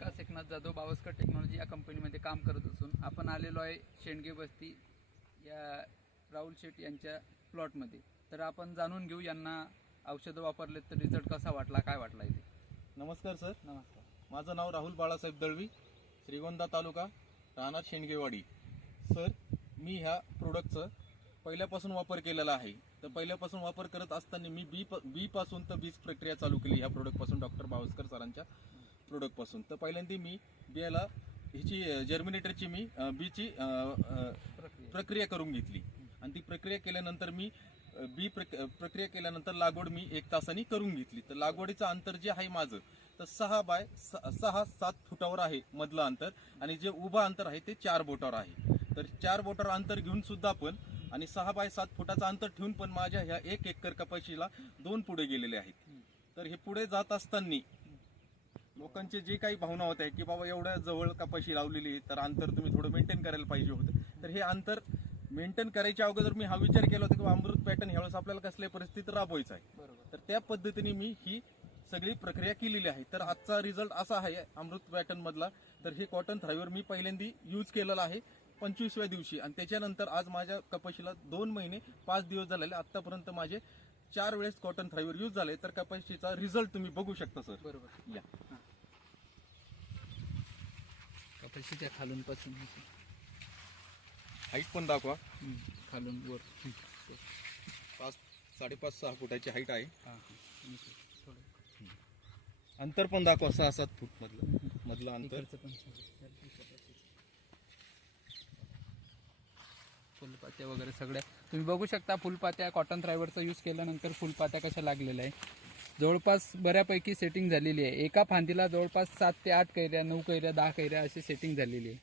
विकास Eknath Jadhav Bawaskar technology या कंपनीमध्ये काम करत असून आपण आलेलो आहे शेंडगे बस्ती या राहुल शेठ यांच्या प्लॉटमध्ये. तर आपण जाणून घेऊ यांना औषधं वापरलेत तर रिझल्ट कसा वाटला काय वाटला इथे? नमस्कार सर. नमस्कार. माझं नाव राहुल बाळासाहेब दळवी श्रीगोंदा तालुका राहणार शेंडगेवाडी. सर मी ह्या प्रोडक्टचं पहिल्यापासून वापर केलेला आहे. तर पहिल्यापासून वापर करत असताना मी बी प बी पासून तर बीज प्रक्रिया चालू केली ह्या प्रोडक्टपासून डॉक्टर बावस्कर सरांच्या. प्रोडक्टपासून तर पहिल्यांदा मी बियाला ह्याची जर्मिनेटरची मी बीची प्रक्रिया करून घेतली. आणि ती प्रक्रिया केल्यानंतर मी बी प्रक- प्रक्रिया केल्यानंतर लागवड मी एक तासाने करून घेतली. तर लागवडीचं अंतर जे आहे माझं तर सहा बाय स- सहा सात फुटावर आहे मधलं अंतर. आणि जे उभं अंतर आहे ते चार बोटावर आहे. तर चार बोटावर अंतर घेऊन सुद्धा पण आणि सहा बाय सात फुटाचं अंतर ठेवून पण माझ्या ह्या एक एकर कपाशीला दोन पुढे गेलेले आहेत. तर हे पुढे जात असताना लोकांचे जे काही भावना होत्या की बाबा एवढ्या जवळ कपाशी लावलेली आहे, तर अंतर तुम्ही थोडं मेंटेन करायला पाहिजे होतं. तर हे अंतर मेंटेन करायच्या अगोदर मी हा विचार केला होता की अमृत पॅटर्न ह्यावेळेस आपल्याला कसल्या परिस्थितीत राबवायचा आहे. बरोबर. तर त्या पद्धतीने मी ही सगळी प्रक्रिया केलेली आहे. तर आजचा रिझल्ट असा आहे अमृत पॅटर्न मधला. तर हे कॉटन थ्रायवर मी पहिल्यांदा यूज केलेलं आहे पंचवीसव्या दिवशी. आणि त्याच्यानंतर आज माझ्या कपाशीला दोन महिने पाच दिवस झालेले. आतापर्यंत माझे चार वेळेस कॉटन थ्रायवर यूज झाले तर कपाशीचा रिझल्ट तुम्ही बघू शकता सर बरोबर. या. कपाशीच्या खालून पासून हाईट पण दाखवा. खालून वर. पाच साडेपाच सहा फुटाची हाईट आहे. अंतर पण दाखवा सहा सात फूट मधलं मधलं अंतर. इकडचं पण फुलपात्या वगैरे सगळ्या तुम्ही बघू शकता फुलपात्या कॉटन थ्रायवरचा यूज केल्यानंतर फुलपात्या कशा लागलेल्या आहे जवळपास बऱ्यापैकी सेटिंग झालेली आहे. एका फांदीला जवळपास सात ते आठ कैऱ्या नऊ कैऱ्या दहा कैऱ्या अशी सेटिंग झालेली आहे.